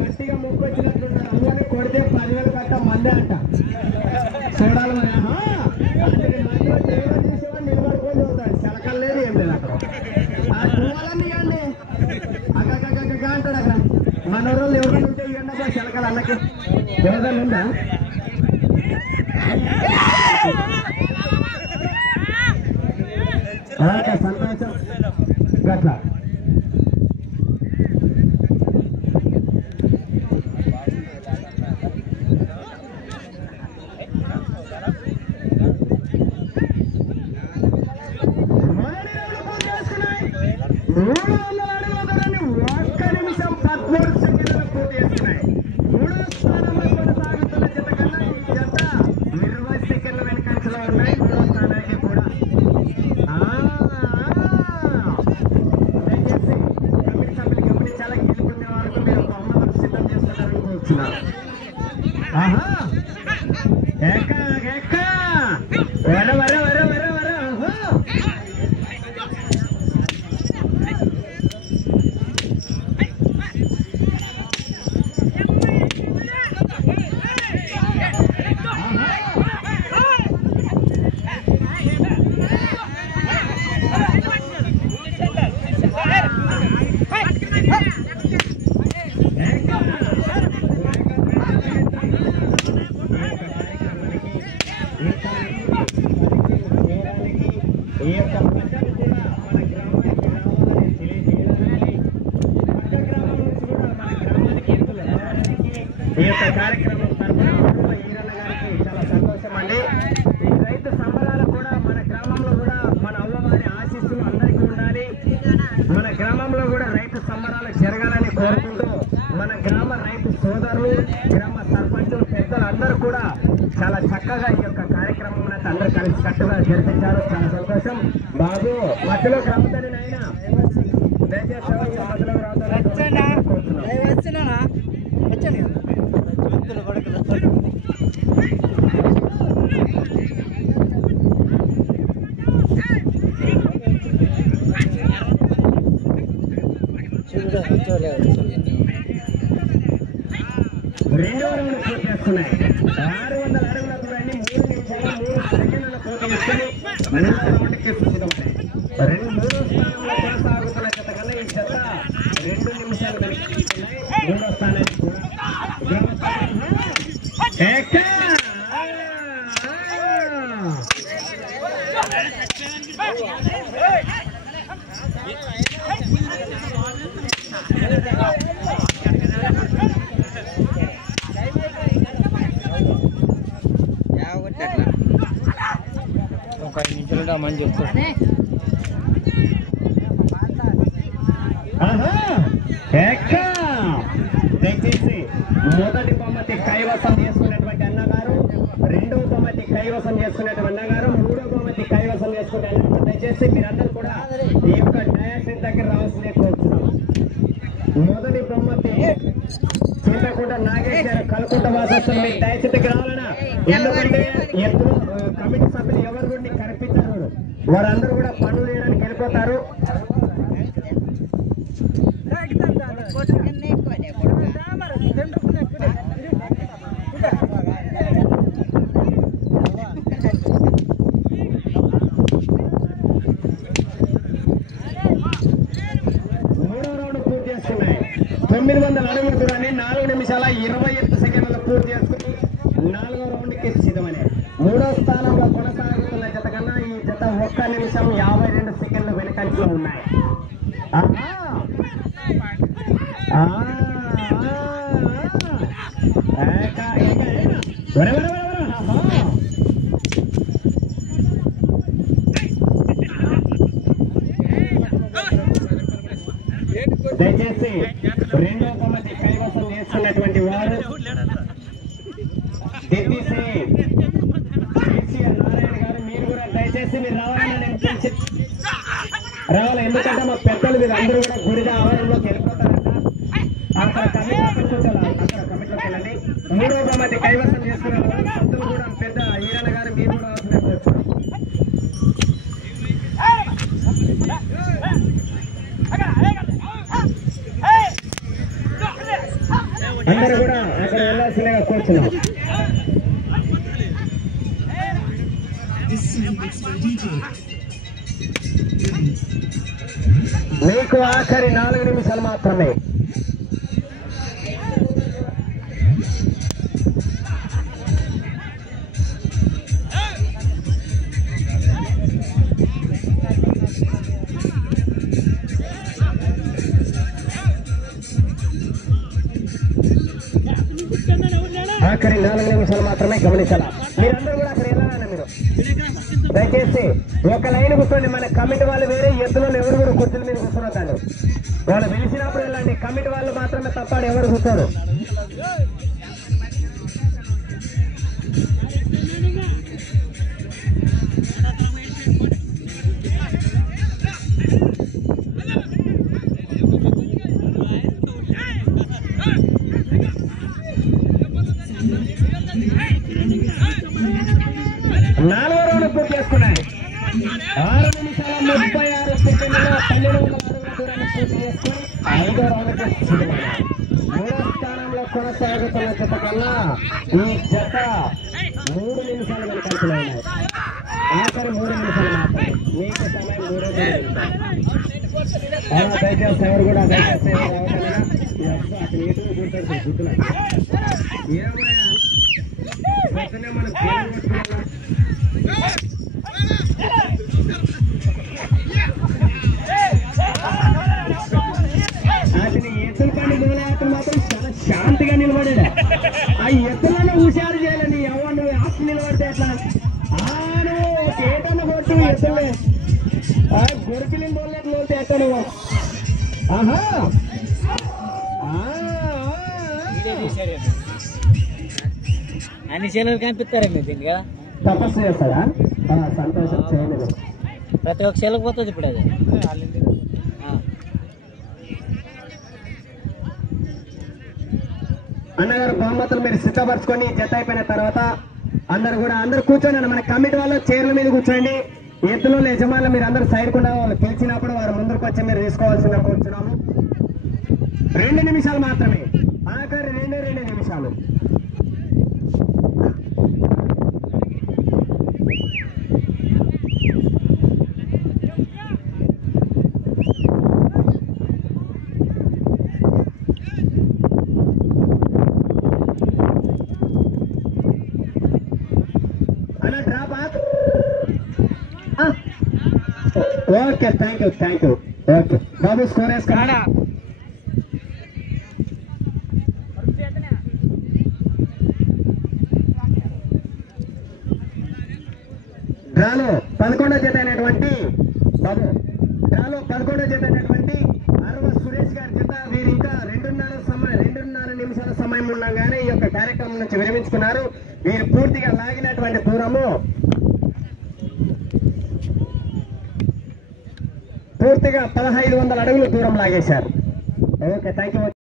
గట్టిగా ముక్కు వచ్చినట్లున్నారు. అందరినీ కొడితే 10,000 కట్ట మందే అంట చూడాలి. మరి మధ్యలో టీవీలో తీసేవాడు నిలబడుకొని చూస్తాడు. శలకలు లేదు ఏం లేదు అక్కడ. ఆ చూడాలని ఇవ్వండి అగ్గ అంటాడు అక్కడ. మన రోజులు ఎవరైనా ఉంటే ఇవ్వండి అబ్బా శలకలు అన్నకి. ఎవరైనా ఉందా? సంతోషం గట్లా. ఒక్క నిమిషం 13 సెకండ్లు పూర్తి చేస్తున్నాయి. 3వ స్థానంలో కొనసాగుతున్న జత కన్నా ఈ జత 20 సెకండ్ల వెనకంచలో ఉన్నాయి. 3వ స్థానానికి కూడా దయచేసి కమిటీ సభ్యులు గమనించాలా. గెలుపుకునే వరకు మీరు బహుమతులు సిద్ధం చేస్తున్నారని కోరుచున్నారు. ఈ యొక్క కార్యక్రమం తరఫున ఈరన్న గారికి చాలా సంతోషం అండి. ఈ రైతు సంబరాలు కూడా మన గ్రామంలో కూడా మన అవ్వవారి ఆశీస్సులు అందరికీ ఉండాలి. మన గ్రామంలో కూడా రైతు సంబరాలు జరగాలని కోరుకుంటూ మన గ్రామ రైతు సోదరులు, గ్రామ సర్పంచులు, పెద్దలు అందరూ కూడా చాలా చక్కగా ఈ యొక్క కార్యక్రమం అందరూ కలిసి కట్టుగా జరిపించారు. చాలా సంతోషం. బాబు మధ్యలోకి రావద్దని నాయన, దయచేసి మధ్యలోకి రావద్దని రెండో రౌండ్ పూర్తి చేస్తున్నాయి. 600 అడుగుల దూరాన్ని 3 నిమిషాల 3 సెకండ్ల పూర్తి చేసుకుని 2వ రౌండ్కి సిద్ధమయ్యాయి. 3వ స్థానంలో కొనసాగుతున్న జత కన్నా ఈ జత 2 నిమిషాలు వెనుకబడుతున్నాయి. 3వ స్థానానికి ఒక 5 నిమిషాలు రామని చెప్తాను. దయచేసి మొదటి బహుమతి కైవసం చేసుకున్నటువంటి అన్నగారు, 2వ బహుమతి కైవసం చేసుకున్నటువంటి అన్నగారు, 3వ బహుమతి కైవసం చేసుకునే అన్నగారు, దయచేసి మీరందరూ కూడా ఈ యొక్క డయాసిన్ దగ్గర రావాల్సిందే కోరుతున్నాం. మొదటి బహుమతి చింతకుంట నాగేశ్వర కలుకుంట వాసస్తులు మీ డయాసిన్ దగ్గర రావాలన్నా. ఎందుకంటే ఎప్పుడు కమిటీ సభ్యులు ఎవరు కూడా కనిపించారు, వారందరూ కూడా పనులు చేయడానికి వెళ్ళిపోతారు. మూడో రౌండ్ పూర్తి చేసుకున్నాయి. 900 అడుగుల దూరాన్ని 4 నిమిషాల 27 సెకండ్లు పూర్తి చేసుకుని 4వ రౌండ్కి సిద్ధమని 3వ స్థానంలో కొనసాగుతున్న జత కన్నా ఈ జత 1 నిమిషం 52 సెకండ్లు వెనుకంచలో ఉన్నాయి. ఒరే దయచేసి రెండవ బహుమతి కైవసం చేసుకున్నటువంటి వారు డిప్యూటీ కేసీఆర్ నారాయణ గారు. మీరు కూడా దయచేసి మీరు రావాలని రావాలి. ఎందుకంటే మా పెద్దలు మీరు అందరూ కూడా గుడిగా ఆవరణలోకి వెళ్ళిపోతారంట. అక్కడ కమిటీలోకి వెళ్ళండి. మూడవ బహుమతి కైవసం చేసుకున్న వారు సత్తులు కూడా పెద్ద ఈరన్న గారు. మీరు కూడా అందరూ కూడా అక్కడ వెళ్ళాల్సిందిగా కోరుతున్నాం. మీకు ఆఖరి 4 నిమిషాలు మాత్రమే. ఆఖరి 4 నిమిషాలు మాత్రమే గమనించాలా. మీరందరూ కూడా అక్కడ వెళ్ళాలన్న మీరు దయచేసి ఒక లైన్ కూర్చోండి. మన కమిటీ వాళ్ళు వేరే, ఎద్దులో ఎవరు కూడా కుర్చీల మీద కూర్చున్నట్టు వాళ్ళు పిలిచినప్పుడు వెళ్ళండి. కమిటీ వాళ్ళు మాత్రమే తప్పాడు, ఎవరు కూర్చోరు. నాలుగో రౌండ్ పూర్తి చేసుకున్నాయి. 6 నిమిషాల 36 సెకండ్లలో 1200 అడుగుల దూరాన్ని పూర్తి చేసుకుని 5వ రౌండ్ సిద్ధమయ్యాయి. 3వ స్థానంలో కొనసాగుతున్న జత కన్నా ఈ జత 3 నిమిషాలు వెనకాల్సినాయి. ఆఖరి 3 నిమిషాలు మాత్రమే. మీకు సమయం 3 నిమిషాలు. దయచేసి ఎవరు కూడా దయచేసి అతని ఎత్తుల పని మొదలయ్యాక మాత్రం చాలా శాంతిగా నిలబడాడు. ఆ ఎత్తులను హుషారు చేయాలని ఎవరు నువ్వు ఆస్తి నిలబడితే ఎట్లా నువ్వు ఏటన్నా కొట్టు ఎత్తులే గొరికిలిని పోలేట్లు పోతే ఎట్ట నువ్వు. ఆహా అన్ని చేనులు కనిపిస్తారా మీరు దీన్ని కదా తపస్సు చేస్తారా? సంతోషం చేయలేదు. ప్రతి ఒక్క చేలకు పోతుంది ఇప్పుడు అది. అన్నగారు బహుమతులు మీరు సిద్ధపరచుకొని జత అయిపోయిన తర్వాత అందరు కూర్చోండి. మన కమిటీ వాళ్ళు చైర్ల మీద కూర్చోండి. ఎద్దులో యజమానులు మీరు అందరూ సైడ్ కూడా వాళ్ళు పిలిచినప్పుడు వారు ముందుకు వచ్చి మీరు తీసుకోవాల్సిందిగా కూర్చున్నాము. 2 నిమిషాలు మాత్రమే. ఆఖరి 2 నిమిషాలు. Okay, thank you. Okay Babu, score వేసుకోండి. డ్రాలో 11వ జత అయినటువంటి బాబు, డ్రాలో 11వ జత అయినటువంటి అరవ సురేష్ గారి జత. వీరు ఇంకా 2.5 నిమిషాల సమయం ఉండగానే ఈ యొక్క కార్యక్రమం నుంచి విరమించుకున్నారు. వీరు పూర్తిగా లాగినటువంటి దూరము పూర్తిగా 1500 అడుగులు దూరం లాగేశారు. Okay, thank you.